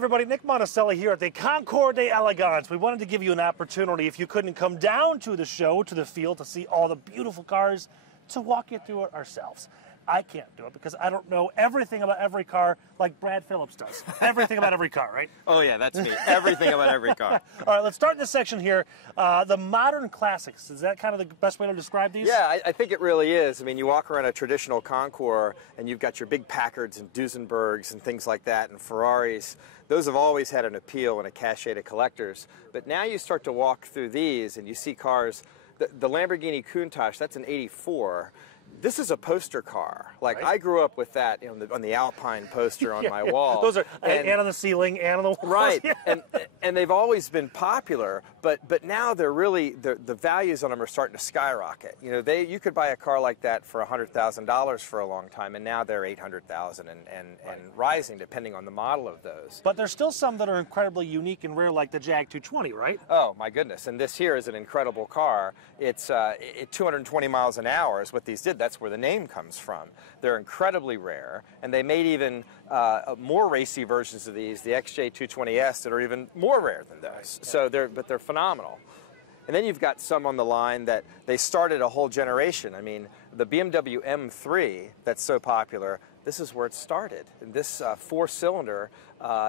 Everybody, Nick Monticelli here at the Concours de Elegance. We wanted to give you an opportunity, if you couldn't come down to the show, to the field, to see all the beautiful cars, to walk you through it ourselves. I can't do it because I don't know everything about every car like Brad Phillips does. Everything about every car, right? Oh yeah, that's me. Everything about every car. All right, let's start this section here. The modern classics. Is that kind of the best way to describe these? Yeah, I think it really is. I mean, you walk around a traditional Concours and you've got your big Packards and Duesenbergs and things like that and Ferraris. Those have always had an appeal and a cachet to collectors. But now you start to walk through these and you see cars. The Lamborghini Countach, that's an '84. This is a poster car. Like, right. I grew up with that on the Alpine poster on my wall. Those are and on the ceiling and on the walls. Right, Yeah. and they've always been popular, but now they're really the values on them are starting to skyrocket. You know, you could buy a car like that for $100,000 for a long time, and now they're $800,000 and rising depending on the model of those. But there's still some that are incredibly unique and rare, like the Jag 220, right? Oh my goodness! And this here is an incredible car. It's 220 miles an hour is what these did. That's where the name comes from. They're incredibly rare, and they made even more racy versions of these, the XJ220S, that are even more rare than those. So they're phenomenal. And then you've got some on the line that they started a whole generation. I mean, the BMW M3 that's so popular, this is where it started. And this four-cylinder,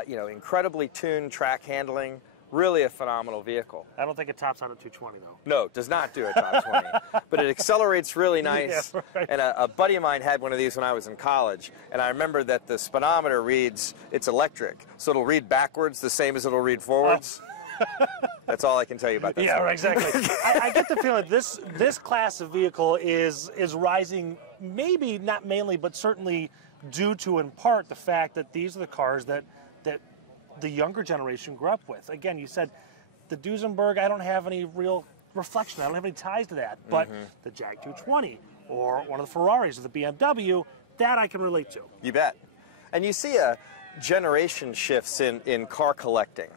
you know, incredibly tuned track handling. Really a phenomenal vehicle. I don't think it tops out at 220, though. No, does not do a top 20. But it accelerates really nice. Yeah, right. And a buddy of mine had one of these when I was in college. And I remember that the speedometer reads, it's electric. So it'll read backwards the same as it'll read forwards. Oh. That's all I can tell you about that. Yeah, right, exactly. I get the feeling this class of vehicle is rising, maybe not mainly, but certainly due to, in part, the fact that these are the cars that the younger generation grew up with. Again, you said the Duesenberg, I don't have any real reflection. I don't have any ties to that. But the Jag 220 or one of the Ferraris or the BMW, that I can relate to. You bet. And you see a generation shifts in car collecting.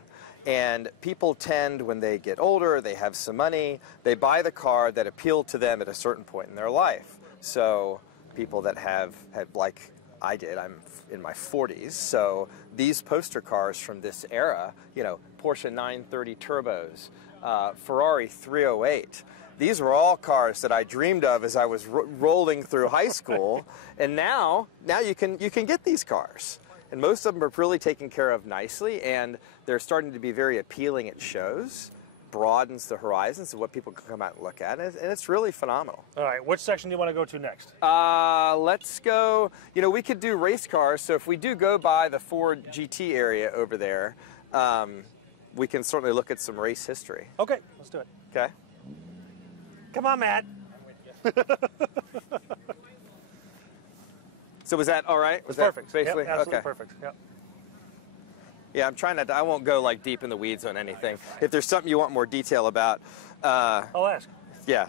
And people tend, when they get older, they have some money, they buy the car that appealed to them at a certain point in their life. So people that have like I did, I'm in my 40s, so these poster cars from this era, you know, Porsche 930 turbos, Ferrari 308, these were all cars that I dreamed of as I was rolling through high school, and now you can get these cars. And most of them are really taken care of nicely, and they're starting to be very appealing at shows. Broadens the horizons of what people can come out and look at, and it's really phenomenal. All right, which section do you want to go to next? Let's go, you know, we could do race cars, so if we do go by the Ford GT area over there, we can certainly look at some race history. Okay, let's do it. Okay. Come on, Matt. So was that all right? Was that perfect. Basically? Yep, absolutely okay. Perfect. Yep. Yeah, I'm trying not to, I won't go like deep in the weeds on anything. If there's something you want more detail about. I'll ask. Yeah.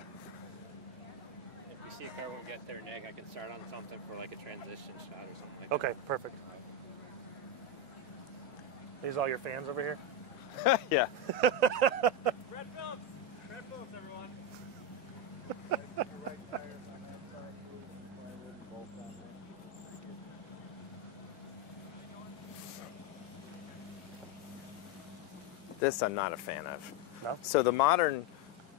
If you see a car won't get there, Nick, I can start on something for like a transition shot or something. Okay, perfect. These all your fans over here? Yeah. Brad Phillips! Brad Phillips, everyone! This I'm not a fan of. No? So a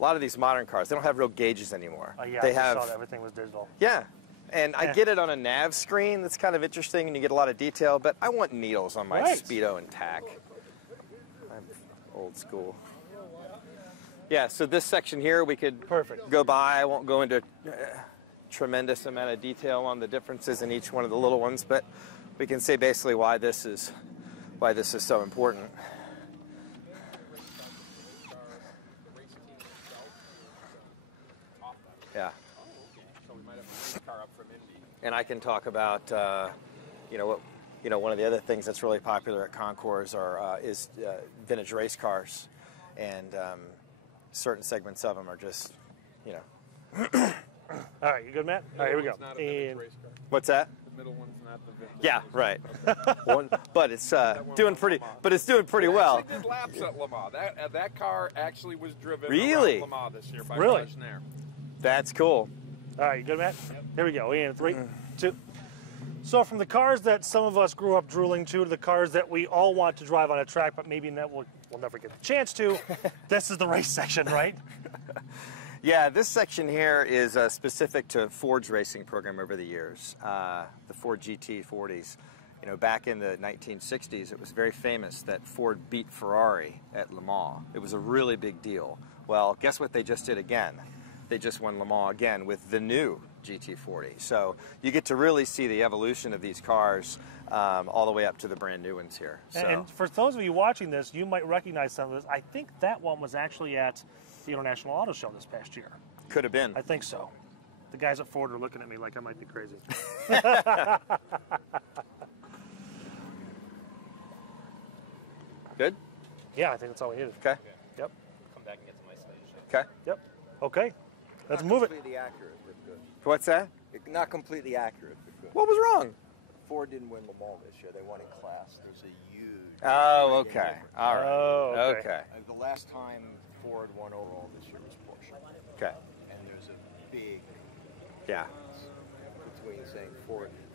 lot of these modern cars, they don't have real gauges anymore. Yeah, they I have, saw that everything was digital. Yeah, and I get it on a nav screen. That's kind of interesting, and you get a lot of detail. But I want needles on my Speedo and tack. I'm old school. Yeah. So this section here, we could go by. I won't go into tremendous amount of detail on the differences in each one of the little ones, but we can say basically why this is so important. Yeah. So we might have a car up from Indy. And I can talk about, one of the other things that's really popular at Concours is vintage race cars, and certain segments of them are just, you know. All right, you good, Matt? All right, here we go. And what's that? The middle one's not the vintage. Yeah, right. But it's doing pretty. But it's doing pretty well. Actually did laps at Le Mans. That car actually was driven really? around Le Mans this year by really? Schneider. That's cool. All right, you good, Matt? Here we go. In 3, 2. So from the cars that some of us grew up drooling to the cars that we all want to drive on a track, but maybe we'll never get the chance to, this is the race section, right? Yeah, this section here is specific to Ford's racing program over the years, the Ford GT40s. You know, back in the 1960s, it was very famous that Ford beat Ferrari at Le Mans. It was a really big deal. Well, guess what they just did again? They just won Le Mans again with the new GT40. So you get to really see the evolution of these cars all the way up to the brand new ones here. So. And for those of you watching this, you might recognize some of this. I think that one was actually at the International Auto Show this past year. Could have been. I think so. The guys at Ford are looking at me like I might be crazy. Good? Yeah, I think that's all we needed. Okay. Yep. Come back and get some isolation. Okay. Yep. Okay. Let's move it. Not completely accurate, but good. What's that? Not completely accurate, but good. What was wrong? Ford didn't win Le Mans this year. They won in class. There's a huge. Oh, okay. All right. Oh, okay. The last time Ford won overall this year was Porsche. Okay. And there's a big Yeah. difference between saying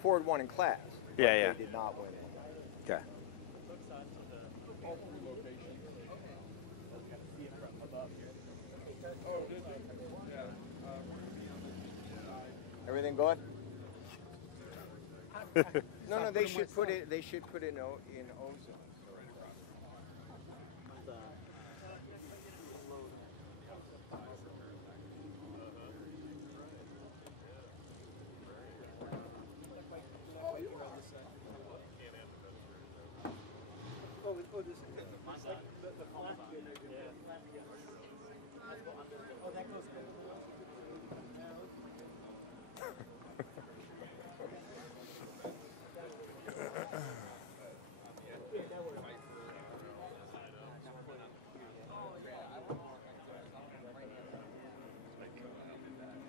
Ford won in class. Yeah, but yeah. They did not win Le Mans. Okay. Everything good? No, they should put it. They should put it in ozone.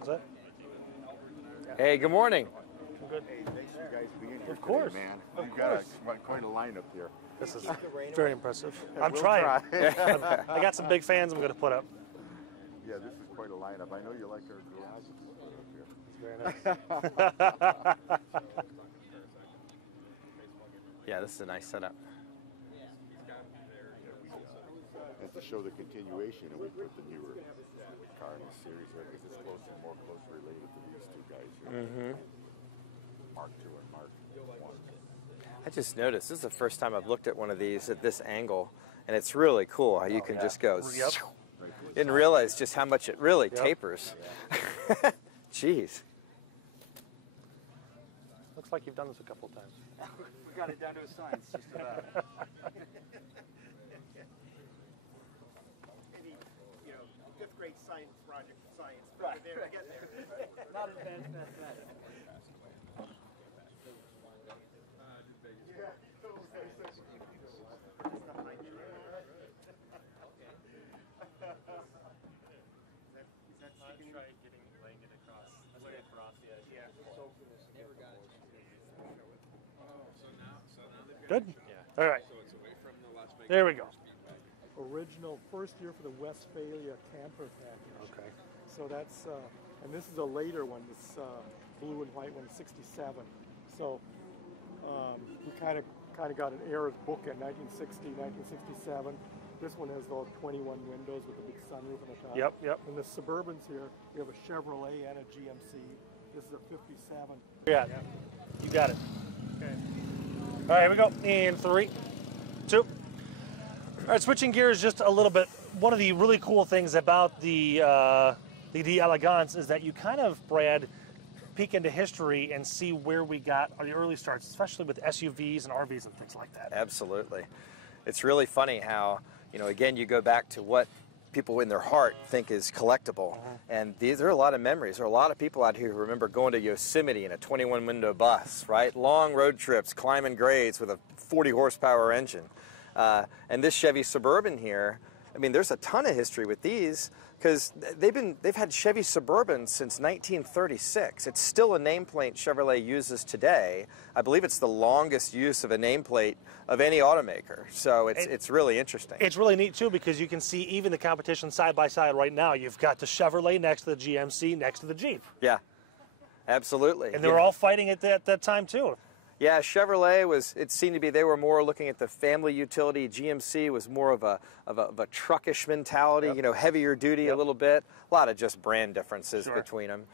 Is that? Hey, good morning. Good. Hey, thanks you guys for being here Of course. today, man. Of You've got course. quite a lineup here. This is very impressive. I'm We'll trying. try. I got some big fans I'm going to put up. Yeah, this is quite a lineup. I know you like our glasses up here. It's very nice. Yeah, this is a nice setup. And to show the continuation, and we put the newer car in the series here because it's more closely related to these two guys here. Mark II and Mark I. I just noticed, this is the first time I've looked at one of these at this angle, and it's really cool how you can just go, Yep. didn't realize just how much it really Yep. tapers. Jeez. Looks like you've done this a couple of times. We got it down to a science, just about. Any, fifth grade science project, right. There to get there. Not advanced mathematics. Good? All right. There we go. Original first year for the Westphalia camper package. Okay. So that's, and this is a later one, this blue and white one, 67. So we kind of got an era's book at 1960, 1967. This one has all 21 windows with a big sunroof on the top. Yep, yep. And the Suburbans here, we have a Chevrolet and a GMC. This is a 57. Yeah, you got it. Okay. All right, here we go. In 3, 2. All right, switching gears just a little bit. One of the really cool things about the Elegance is that you kind of, Brad, peek into history and see where we got our early starts, especially with SUVs and RVs and things like that. Absolutely. It's really funny how, again, you go back to what people in their heart think is collectible. And there are a lot of memories. There are a lot of people out here who remember going to Yosemite in a 21-window bus, right? Long road trips, climbing grades with a 40-horsepower engine. And this Chevy Suburban here, I mean, there's a ton of history with these because they've had Chevy Suburbans since 1936. It's still a nameplate Chevrolet uses today. I believe it's the longest use of a nameplate of any automaker. So it's really interesting. It's really neat too because you can see even the competition side by side right now. You've got the Chevrolet next to the GMC next to the Jeep. Yeah, absolutely. And they were all fighting at that time too. Yeah, Chevrolet it seemed to be, they were more looking at the family utility. GMC was more of a truckish mentality, Yep. you know, heavier duty a little bit. A lot of just brand differences between them.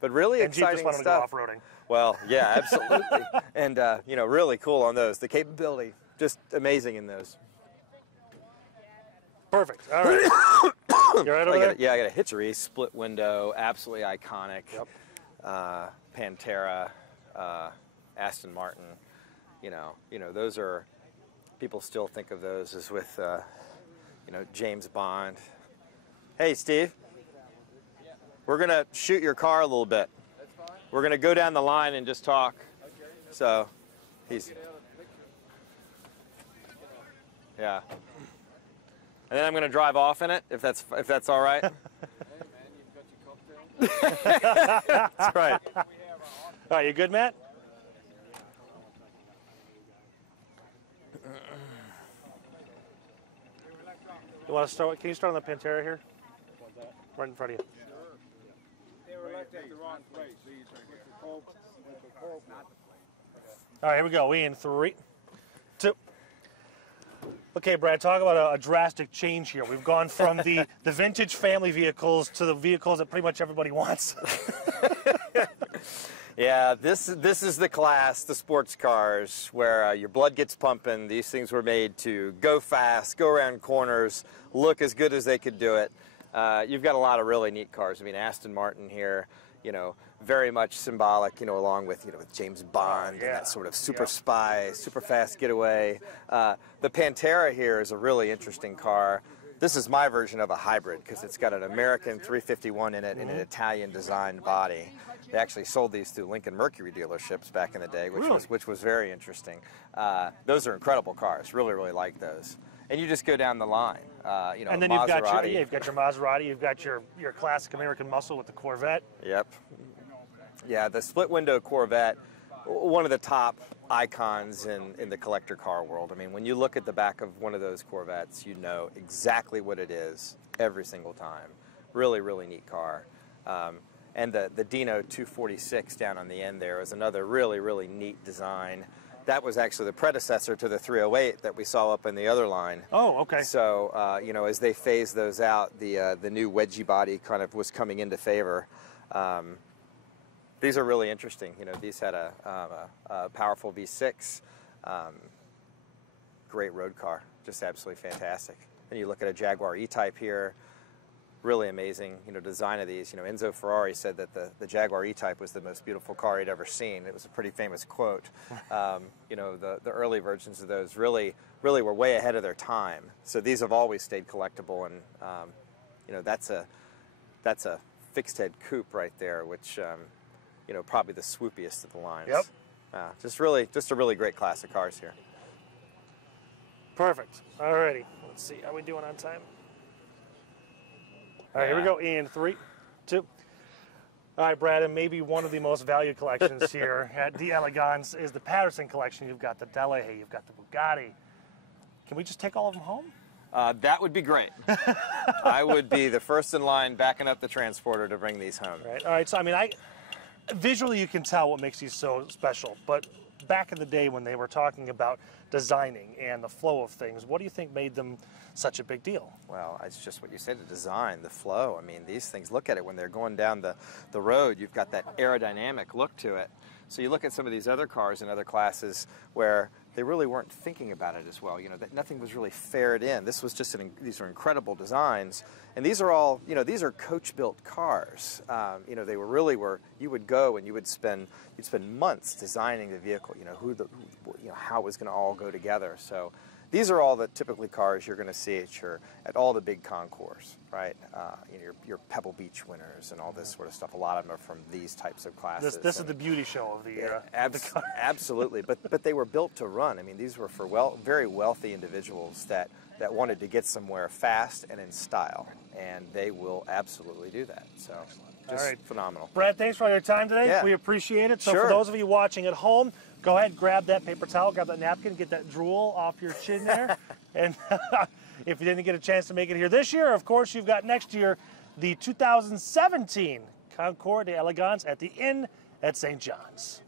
But really And Jeep exciting just wanted stuff. to go off-roading. Well, yeah, absolutely. And, you know, really cool on those. The capability, just amazing in those. Perfect. All right. You right over there? Yeah, I got a Hitchery, split window, absolutely iconic. Yep. Pantera, Aston Martin, you know, those are, people still think of those as with, you know, James Bond. Hey, Steve, we're gonna shoot your car a little bit. That's fine. We're gonna go down the line and just talk. Okay. So, yeah. And then I'm gonna drive off in it, if that's all right. Hey, man, you've got your cocktail. That's right. All right, you good, Matt? You want to start? Can you start on the Pantera here? Right in front of you. They were elected at the wrong place. All right, here we go. We in 3, 2. Okay, Brad, talk about a drastic change here. We've gone from the vintage family vehicles to the vehicles that pretty much everybody wants. Yeah, this is the class, the sports cars, where your blood gets pumping. These things were made to go fast, go around corners, look as good as they could do it. You've got a lot of really neat cars. I mean, Aston Martin here, you know, very much symbolic, you know, along with, you know, with James Bond and that sort of super spy, super fast getaway. The Pantera here is a really interesting car. This is my version of a hybrid because it's got an American 351 in it and an Italian designed body. They actually sold these through Lincoln Mercury dealerships back in the day, which was very interesting. Those are incredible cars. Really, really like those. And you just go down the line. You know, And then Maserati. you've got your Maserati, you've got your classic American muscle with the Corvette. Yep. Yeah, the split window Corvette, one of the top icons in the collector car world. I mean, when you look at the back of one of those Corvettes, you know exactly what it is every single time. Really, really neat car. And the Dino 246 down on the end there is another really, really neat design. That was actually the predecessor to the 308 that we saw up in the other line. Oh, okay. So, you know, as they phased those out, the new wedgie body kind of was coming into favor. These are really interesting. You know, these had a powerful V6, great road car, just absolutely fantastic. And you look at a Jaguar E-Type here, really amazing, you know, design of these. You know, Enzo Ferrari said that the Jaguar E-Type was the most beautiful car he'd ever seen. It was a pretty famous quote. You know, the early versions of those really were way ahead of their time. So these have always stayed collectible, and you know, that's a fixed head coupe right there, which you know, probably the swoopiest of the lines. Yep. Just a really great class of cars here. Perfect. Alrighty. Let's see. How we doing on time? All right, here we go. In 3, 2. All right, Brad, and maybe one of the most valued collections here at the Elegance is the Patterson collection. You've got the Delahaye, you've got the Bugatti. Can we just take all of them home? That would be great. I would be the first in line backing up the transporter to bring these home. All right. So, I mean, visually you can tell what makes these so special, but back in the day when they were talking about designing and the flow of things, what do you think made them such a big deal? Well, it's just what you said, the design, the flow. I mean, these things, look at it when they're going down the road, you've got that aerodynamic look to it. So you look at some of these other cars in other classes where they really weren't thinking about it as well. You know, that nothing was really fared in. This was just these are incredible designs, and these are all, you know, these are coach-built cars. You know, they were you would go and you'd spend months designing the vehicle. You know, how it was going to all go together. So these are all the typically cars you're going to see at all the big concours, right? You know, your Pebble Beach winners and all this sort of stuff. A lot of them are from these types of classes. This is the beauty show of the era. Absolutely, but they were built to run. I mean, these were for very wealthy individuals that wanted to get somewhere fast and in style, and they will absolutely do that. So, just phenomenal. Brad, thanks for all your time today. Yeah. We appreciate it. So Sure. for those of you watching at home, go ahead, grab that paper towel, grab that napkin, get that drool off your chin there. And if you didn't get a chance to make it here this year, of course, you've got next year the 2017 Concours de Elegance at the Inn at St. John's.